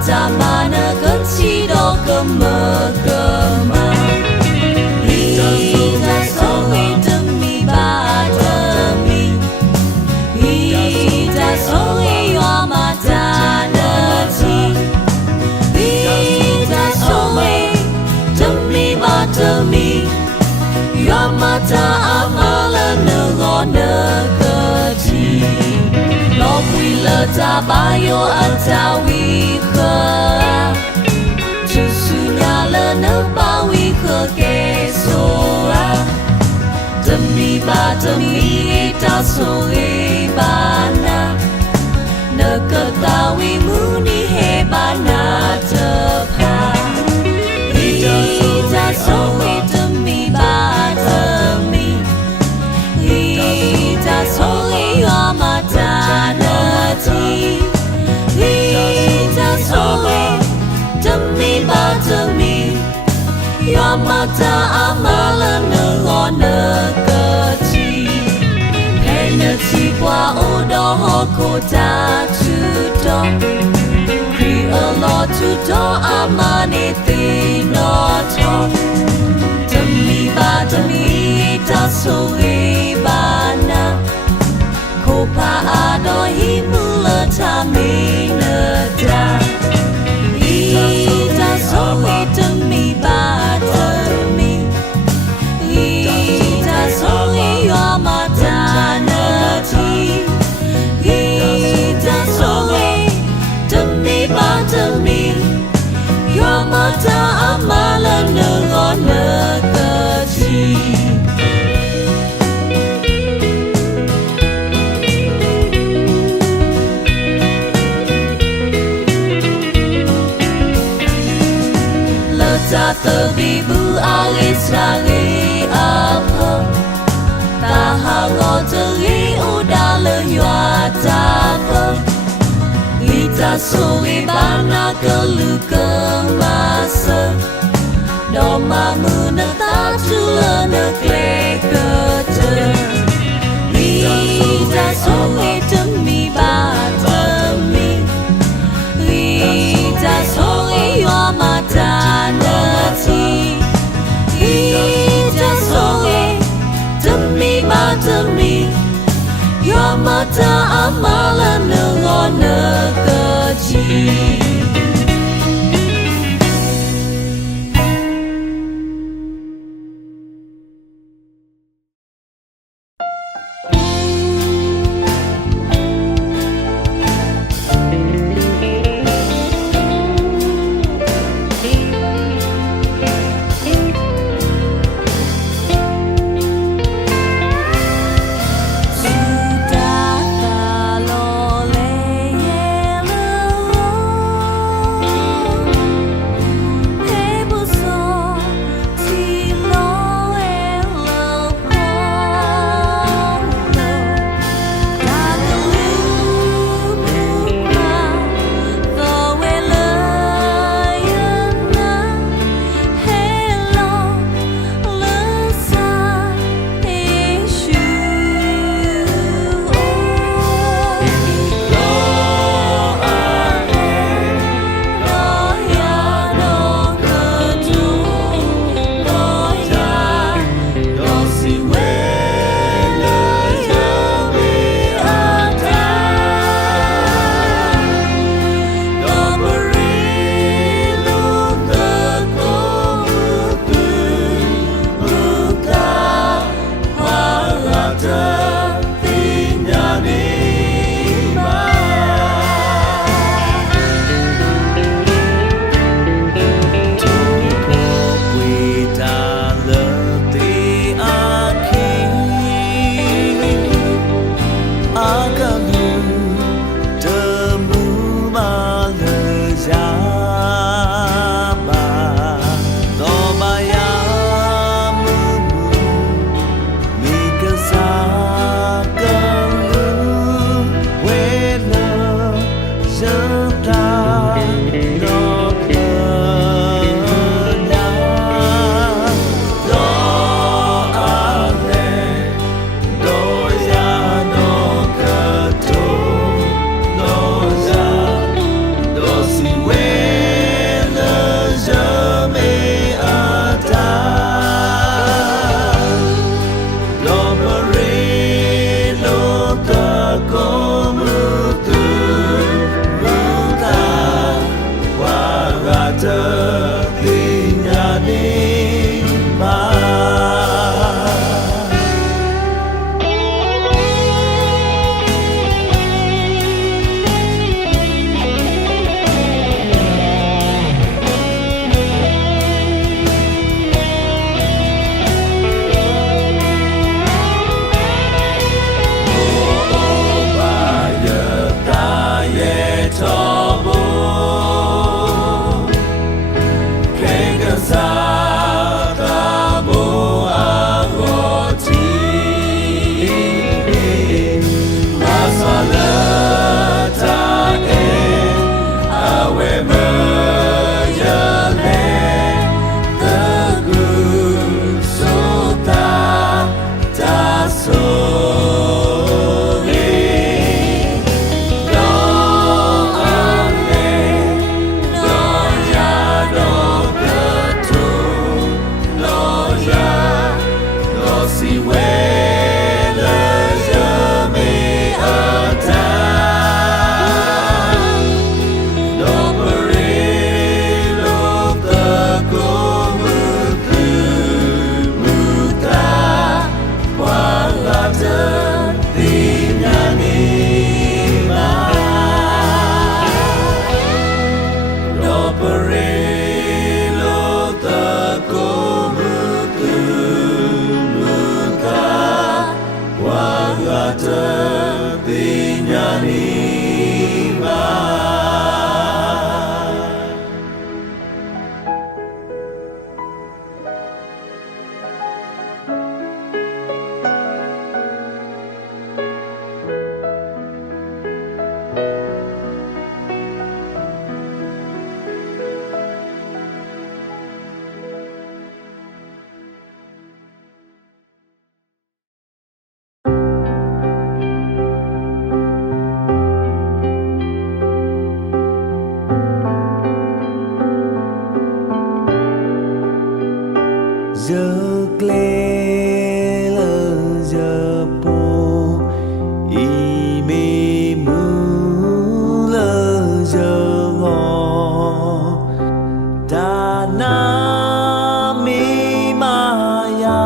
mata mana kecil kemegema. Kita sowe demi bademi. Kita sowe yo mata neti. Kita sowe demi bademi. Yo mata amalan ngone kecil. Lo wila tabayo antawi khe. Susunya le nebawi khe kesoa. Demi bademi ta sore bana. Neketawi muni hebana tepa. Kita sowe demi bademi. Kita sowe yo mata neti. Kita sowe demi bademi. Yo mata amalan ngone kecil. Peneti kwa odo kota tudo. Kri alo tudo amane tinoto. Demi bademi ta sowe bana. Kopa ado himula tamineda. Kita sowe demi bademi. Kita sowe yo mata neti. Kita sowe demi bademi. Yo mata amalan ngone kecil. Terbibu alis lagi apa. Tahango teri udah lewat apa. Kita sore bana kelu kemasa. Doma menetap jula neklek kete. Kita sore demi bademi. Kita sore yo mata neti. Kita sowe demi bademi. Yo mata amalan ngone kecil. giờ gle lơ giờ po y mê mu lơ giờ ngò ta na mi ma ya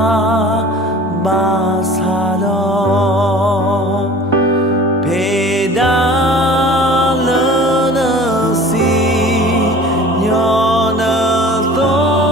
ba sa lo pe da lơ nơ si nyo nơ to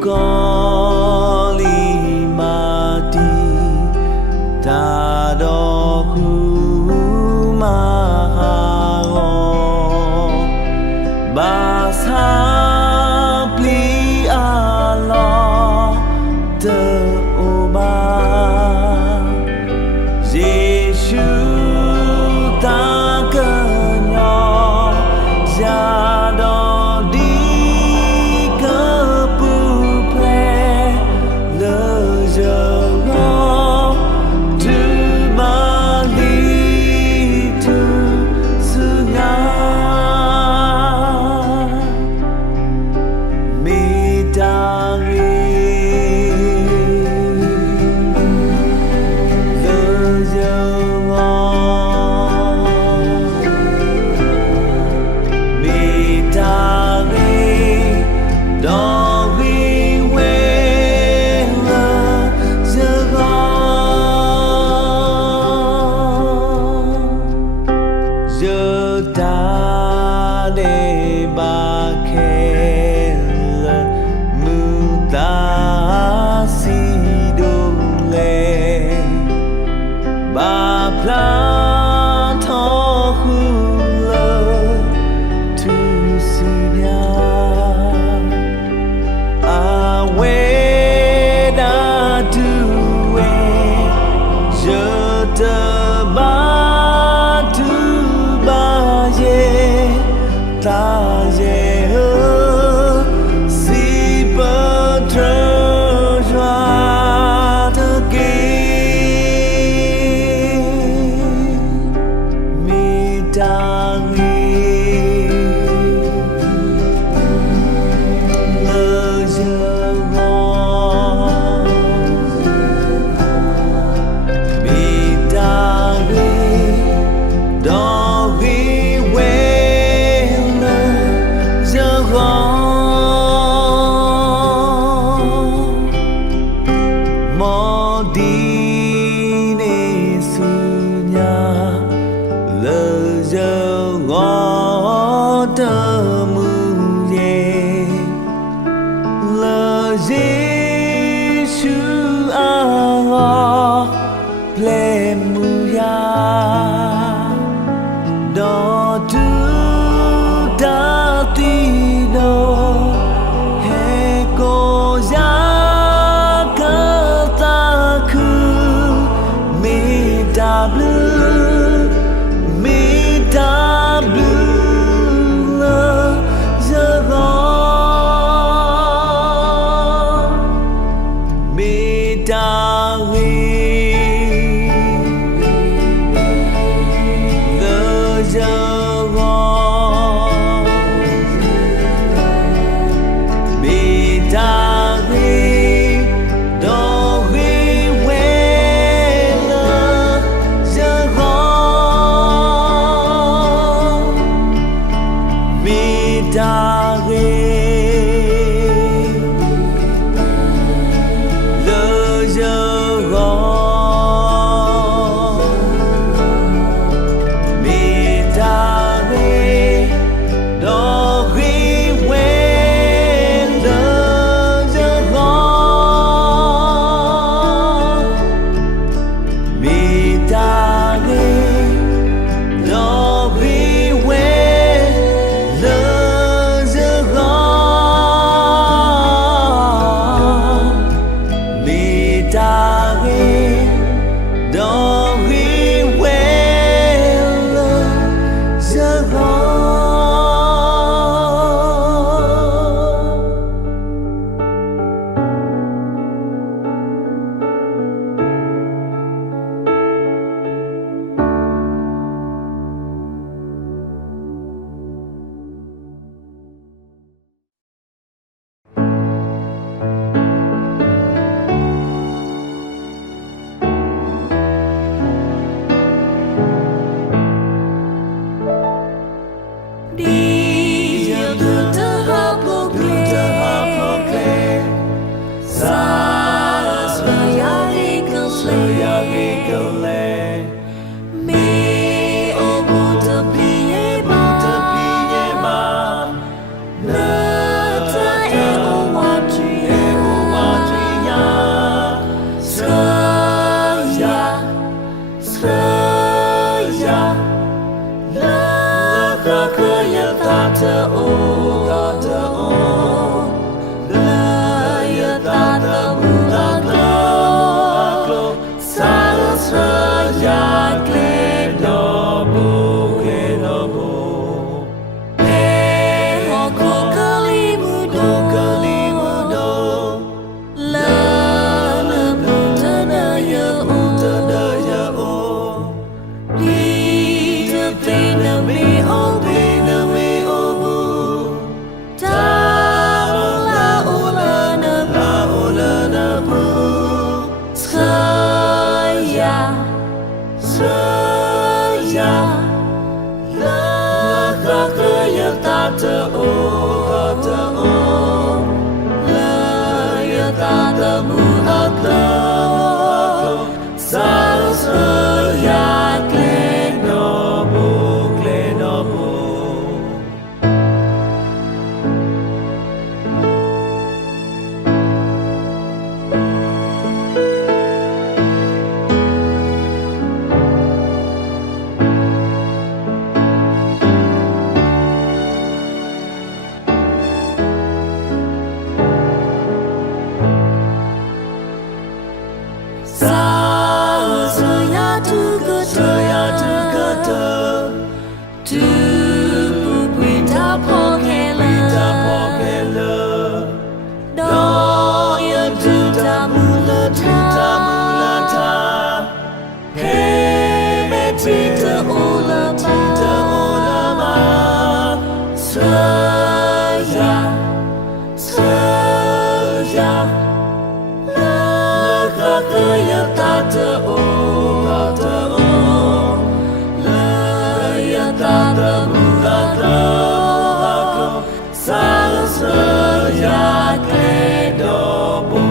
có li ma đi ta đo khu ma ha go ba sa pli a lo te o ba Giêsu ta cần nhỏ ra đó đi giờ ta để ba khe lơ mu ta si đô lê ba pla tho khu lơ tu si nya a we da tu we giờ ta ba ta ye hơ si bơ trơ joa thơ kê mi ta nghi lơ giờ ngó mi ta nghi đó ghi mo đi nê su nha lơ giờ ngó tơ mu ye lơ Giêsu a ngó ple mu ya đó tu ta ti no he ko ya me da blue đi giờ từ từ hợp lúc lệ xa rồi ya đi câu lệ mê ô bù tập liye ba nơ ta e ô wa tri ya sơ la ka ka ya ta ta o la ya ta ta mu a klo sa ya kle do bu e ho ko kali mu do la na mu ta na ya o đi từ bên na mi o bu ta la o na bu ya la ka ka ya ta ta o la ya ta ta mu a klo sa ya kle no bu tu pu ta po ke le do ya tu ta mu la ta pe ti ta o la ma sa ya la ka ka ya ta ta o ta ta mu a klo sa ya kle do bu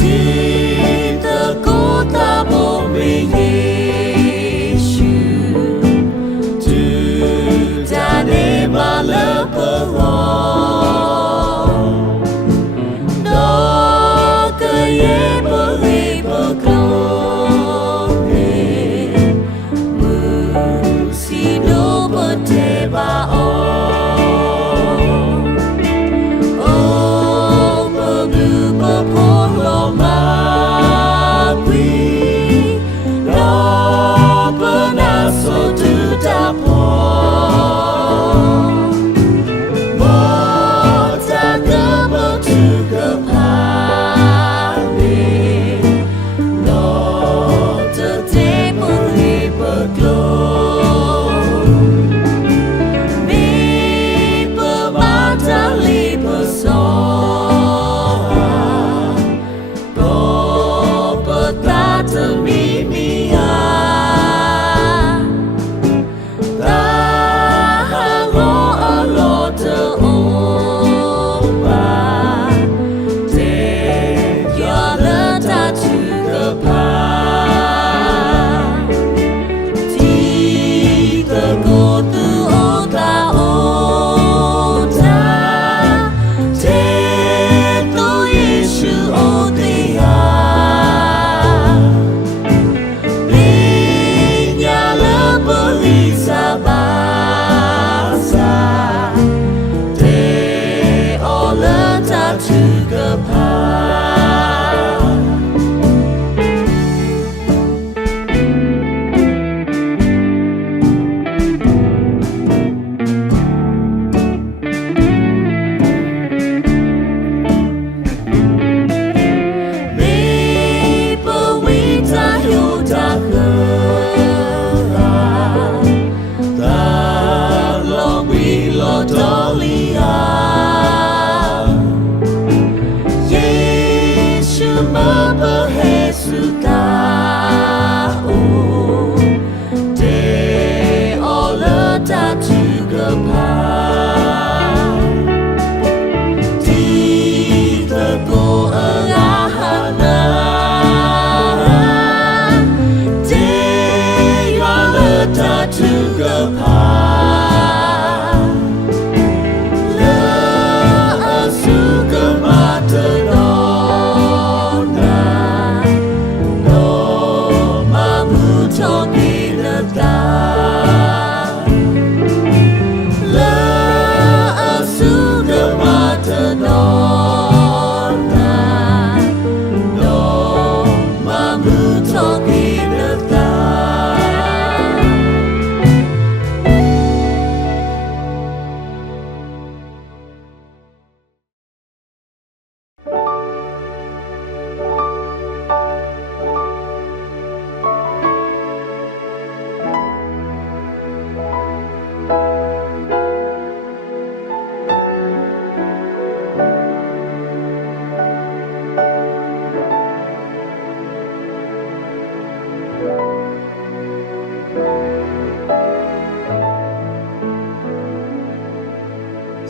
Di ta ko ta bo me ye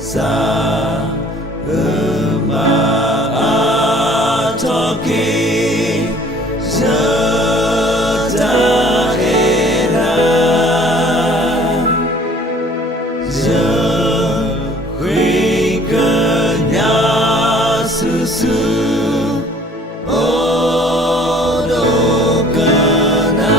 Sa toki daerah hui kenya susu odo kena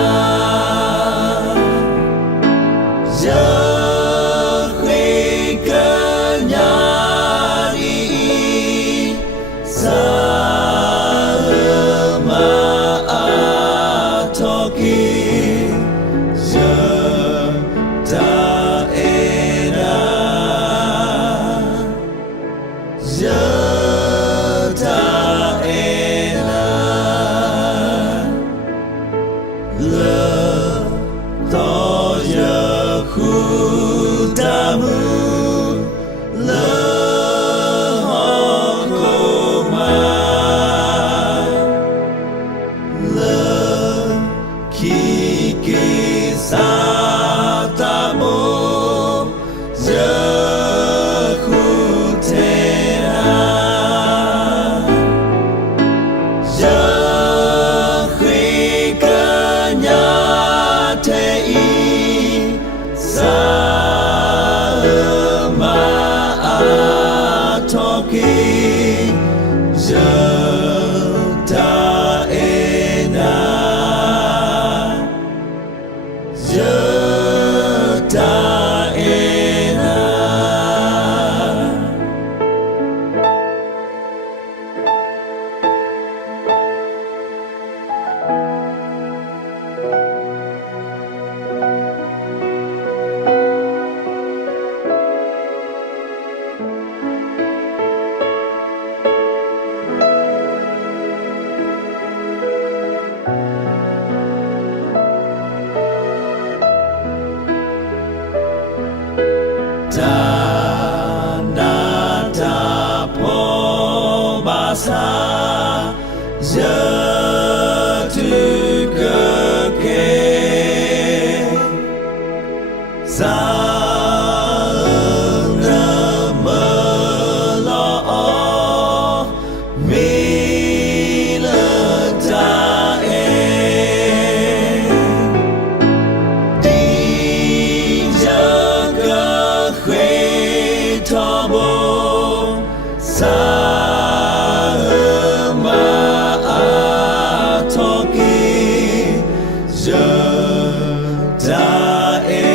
Daerah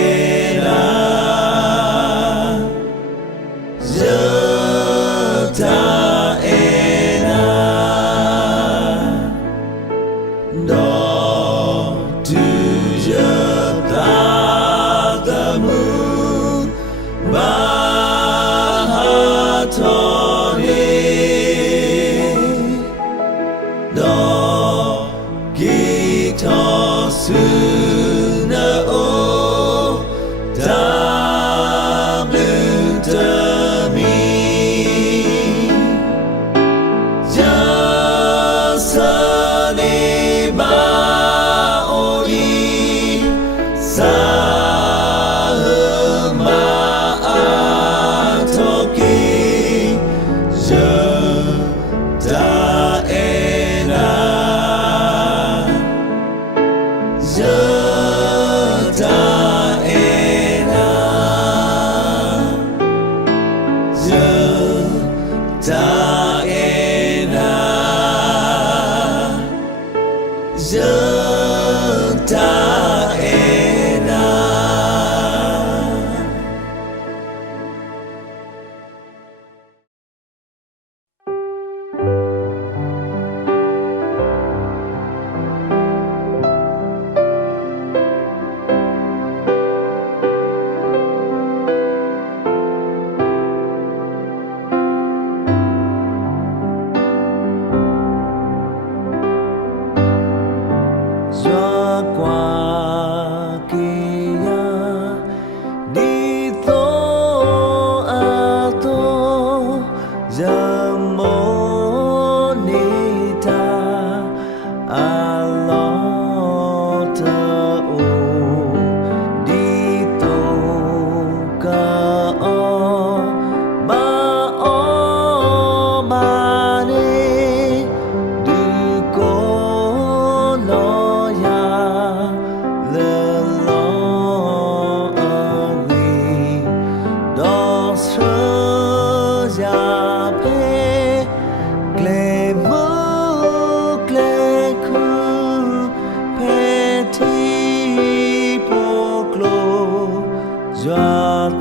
ရွာ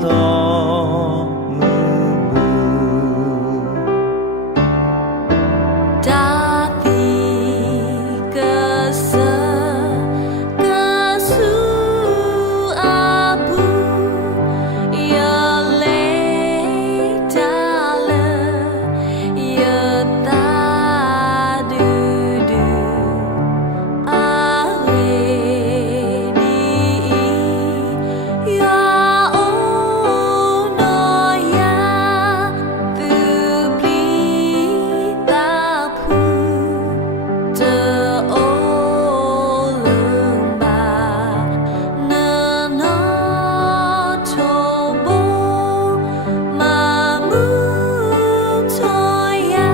တော်မူမူဒါတိကဆာကဆူအပူယလေတာလယတာဒူဒူအာဝေဒီယာအိုနောယာသူပလီတာဖူတေအိုလုံပါနာနောချိုဘမမူချိုယာ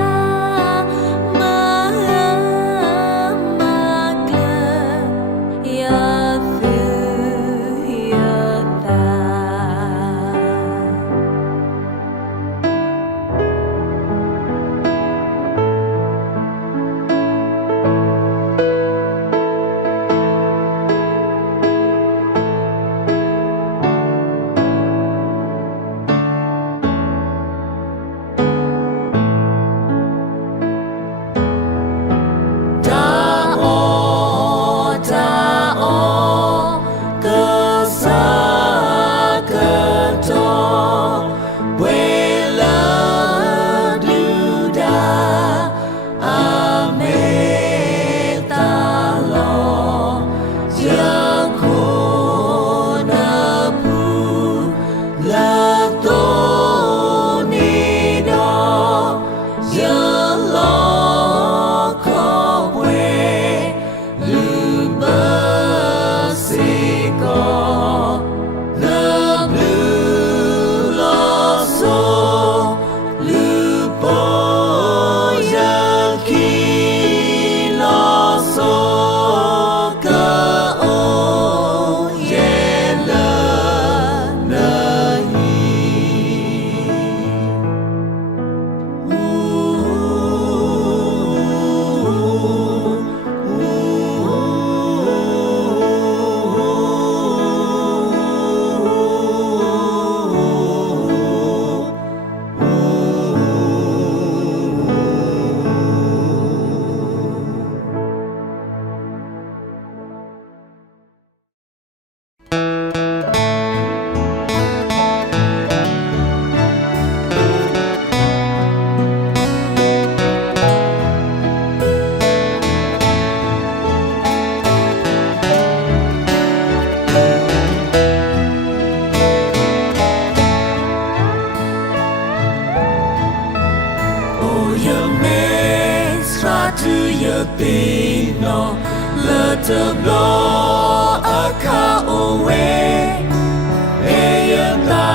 မမကလယာသူယာတာ Pino let the blow a car away Eyanda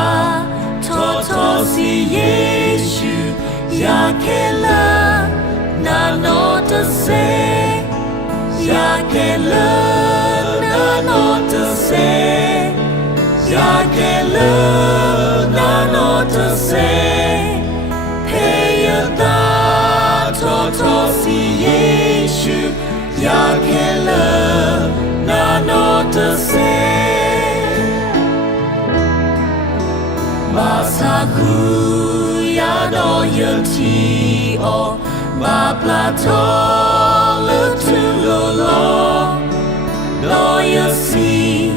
Toto si Yeshu Yakela Na not to say Yakela Na not to say Yakela Na not to say Eyanda Toto si Yeshu Yakela Na not to say Masaku Yado Yanti O Ma Plato Le Tu Lolo No Yasi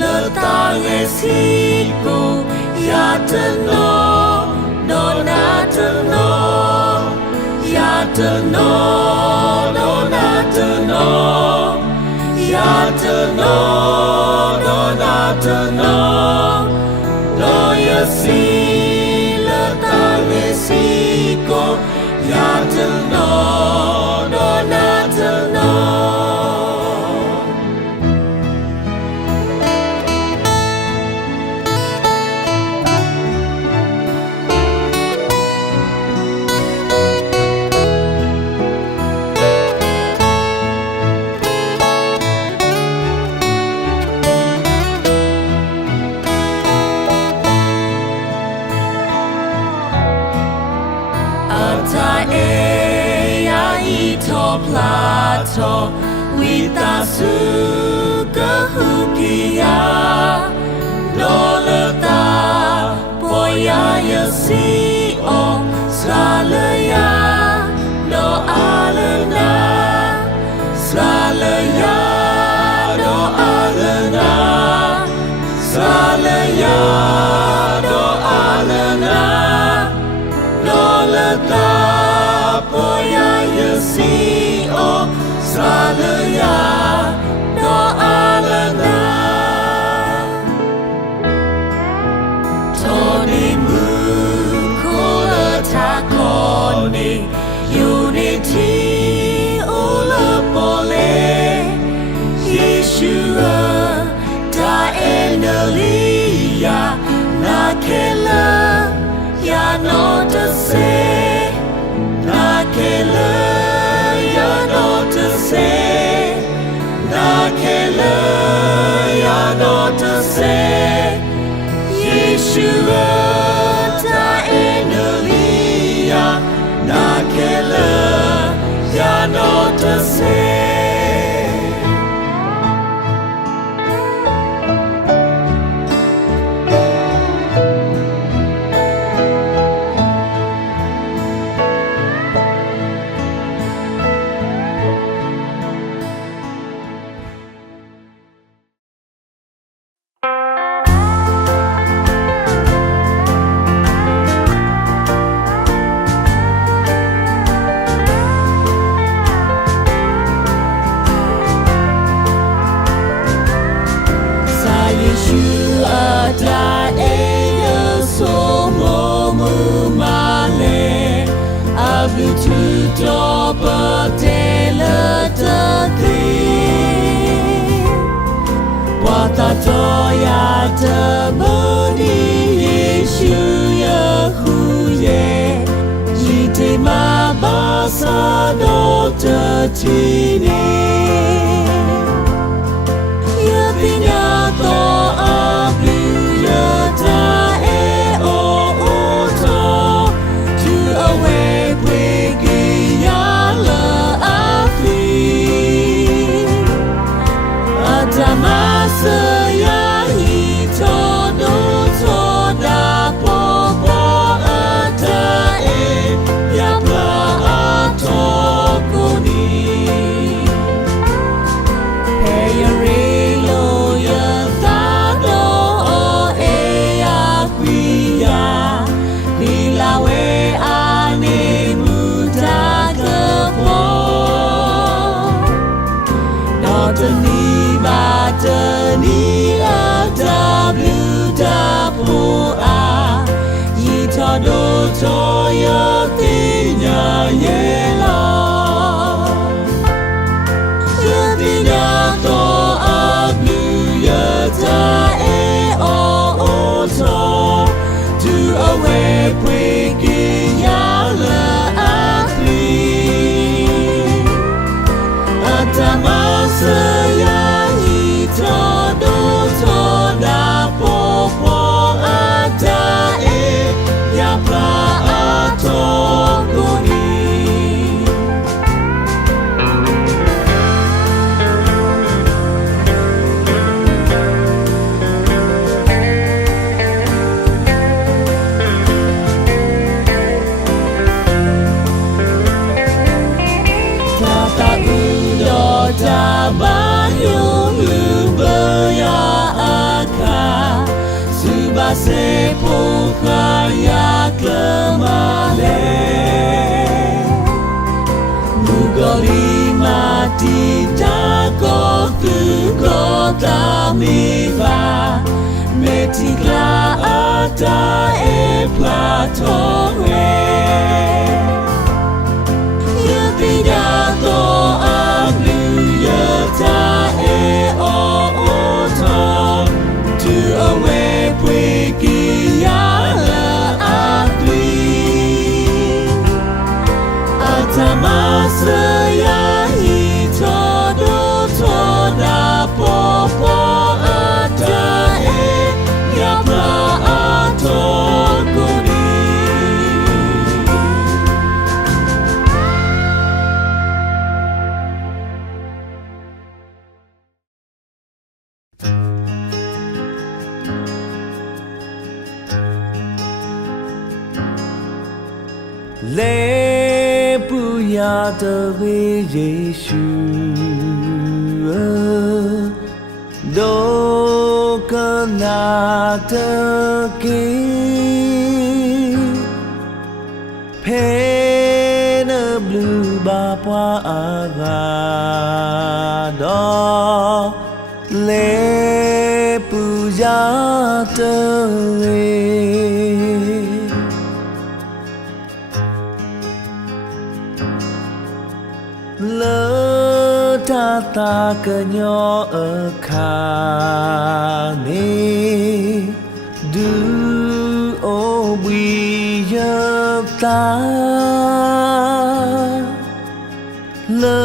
Le Tange Siko Yatano No Natano Yatano No Natano Yatano No Natano No Yasi Le Tange Siko Yatano No Natano Plato Wita Suka Hukia Lola Hallelujah, no alana. Tony Mukula Takoni, unity, Ola Pole, Yeshua, Daenalia, Nakela, ya not to say, Nakela, ya not to say, Nakela, ya not to say, Yeshua, Daenalia, Nakela, ya not to say. Toya tabuni Yesu Yahuye Jite mabasa do tatini Yapinya to abu yata e o oto To away wigi yala afi Atamasa Toya tinya yela Yatinya to abu yata e o oto To away wiki yala afi Atamasa ya hito do to da popo ata e Sepo kaya kemale Mugori mati tako tu kota miva Metikla ata e platowe Yetidato aglu yata e o oto To away Wiki yala agli Atamasa ya hito do toda popo ata e yapra atoguri Le puya de Yesu do kana ke pen blue ba ပွားအားကတော့လေပူဇာတေလေတာတာကညောအခါနေဒူအိုဘီယတာလေ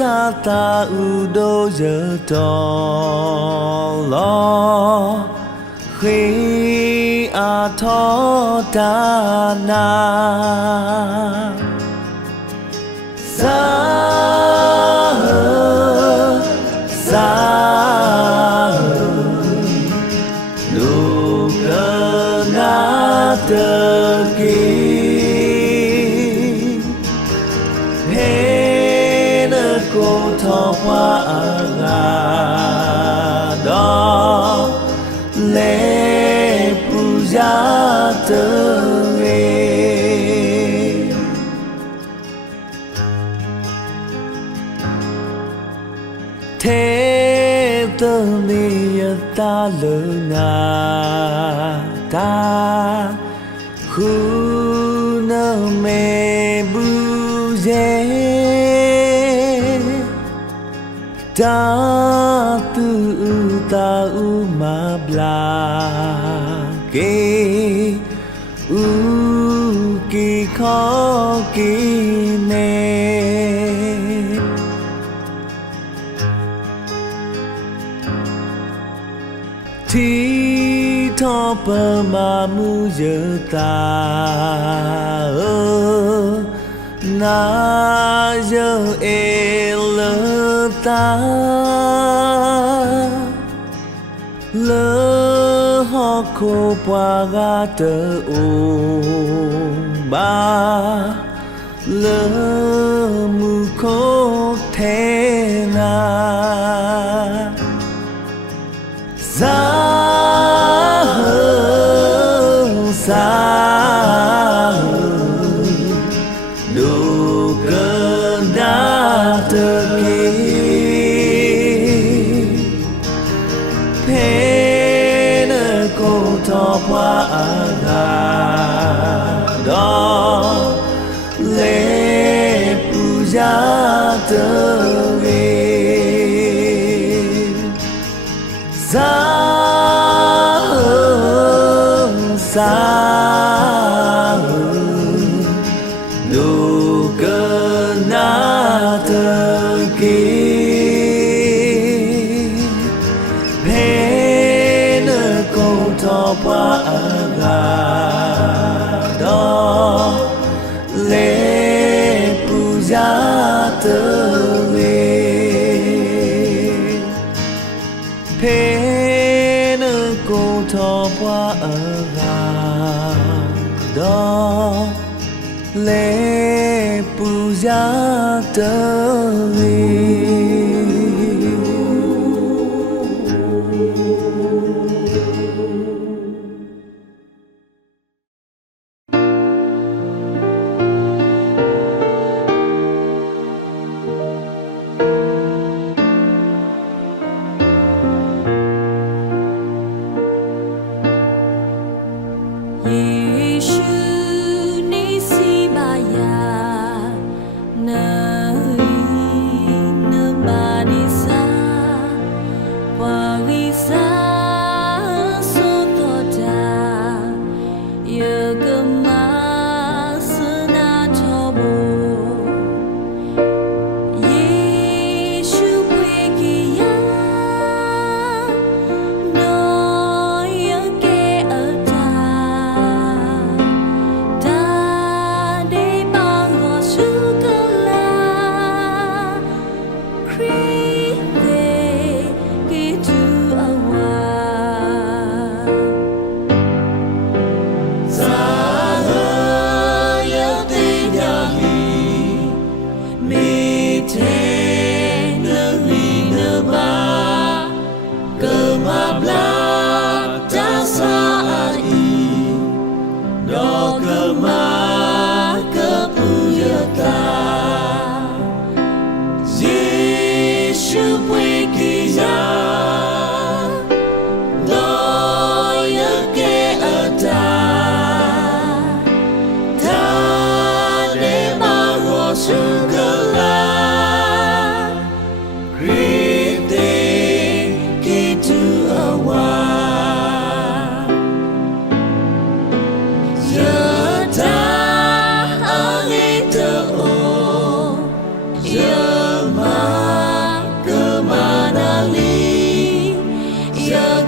တာတာဥဒိုရတော်လောခေအာထောတာနာစာလူကနာတကေဟဲနကိုထောပွားအားတော့လေပူဇာတေthế tâm ni ta lương na ta khu nơ mê bu dê ta tu ta u ma bla ke u ki kho ki ne thi tho pa ma mu ye ta na ye e le ta le ho ko pa ga te o ba le mu ko the na sa du cơ đa tơ kỳ thế nơ cô thọ qua gà đó lễ puja tơ kỳ sa du cơ na tơ kỳ thế nơ cô thọ qua gà đó lễ puja tơ thế nơ cô thọ qua gà đó lễ puja tơ Creep, they get to a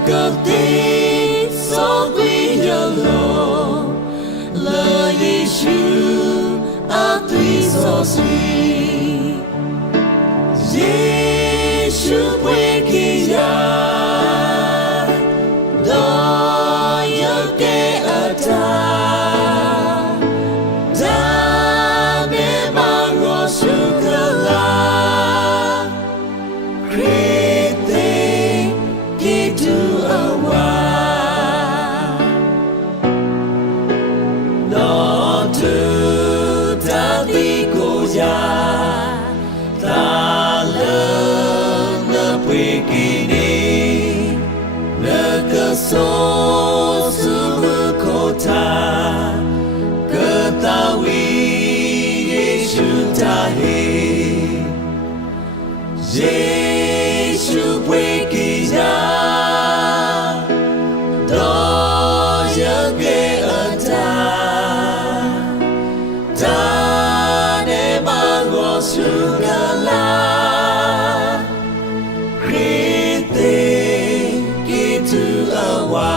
cơ tí so quy nhờ lo lời Giêsu a tuy so suy Giêsu quê kia đó nhớ kê ở ta đã mê mà ngõ su cơ la Christe kê tu ở hoa đó tu ta đi cô gia ta lớn nơ quê kỳ ni nơ cơ số sư mơ cô ta cơ ta vi Giêsu ta hi Giêsu quê kỳ gia đó giờ ghê ở ta để mà ngõ su ca la Christe Kittu awa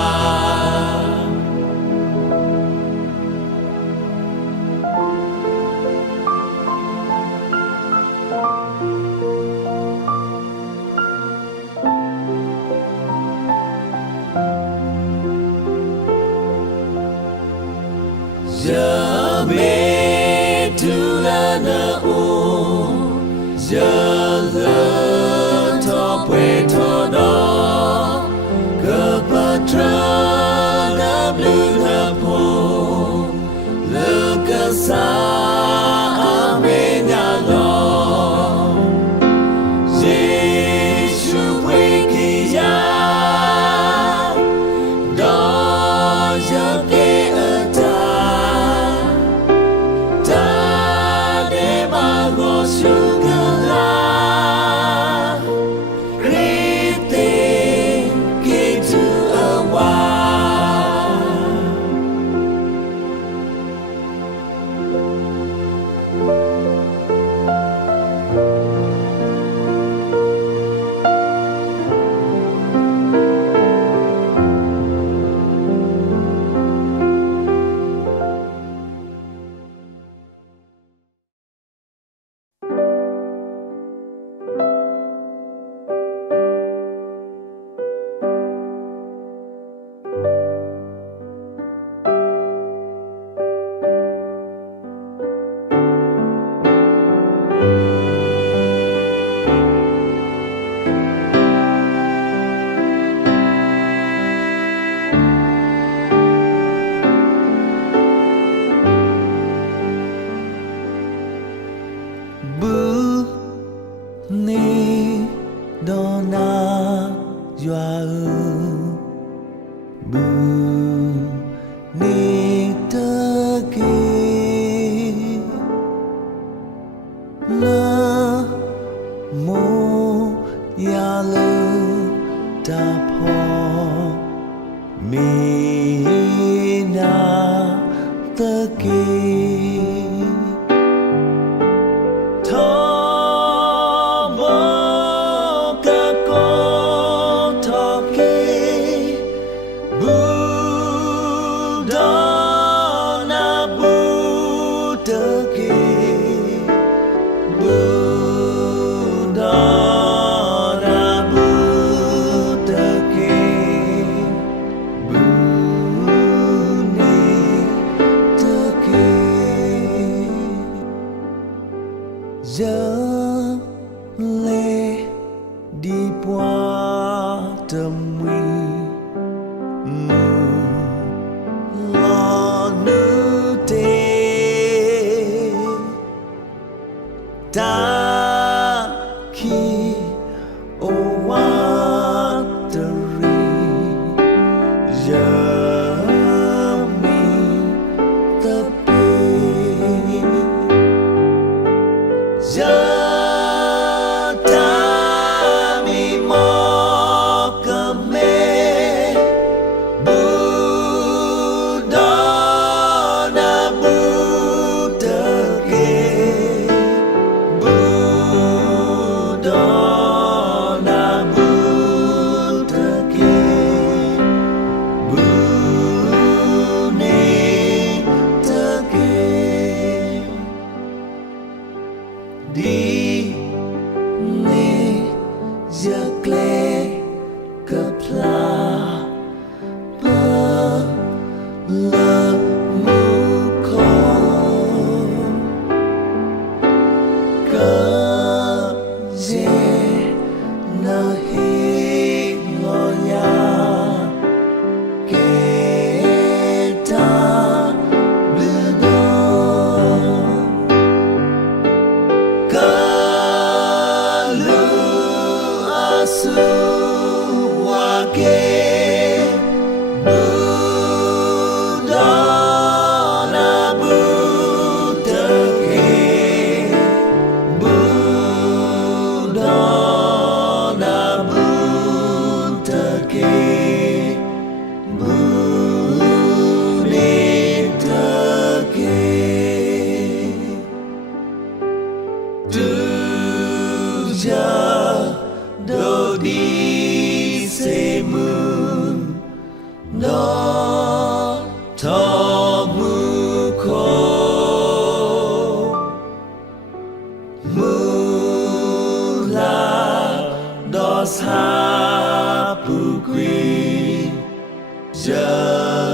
giờ mê tu la na o giờ lơ thọ quê thọ đó cơ pa tra na blu na po lơ cơ sa a mê nhà lo Giêsu quê kia đó giờ kê ở ta để mà ngõ su cơ la Christe Kittu awa bu ni dona joa bu ni te ki na mo ya lu ta po mi na te ki Buddha ki qui già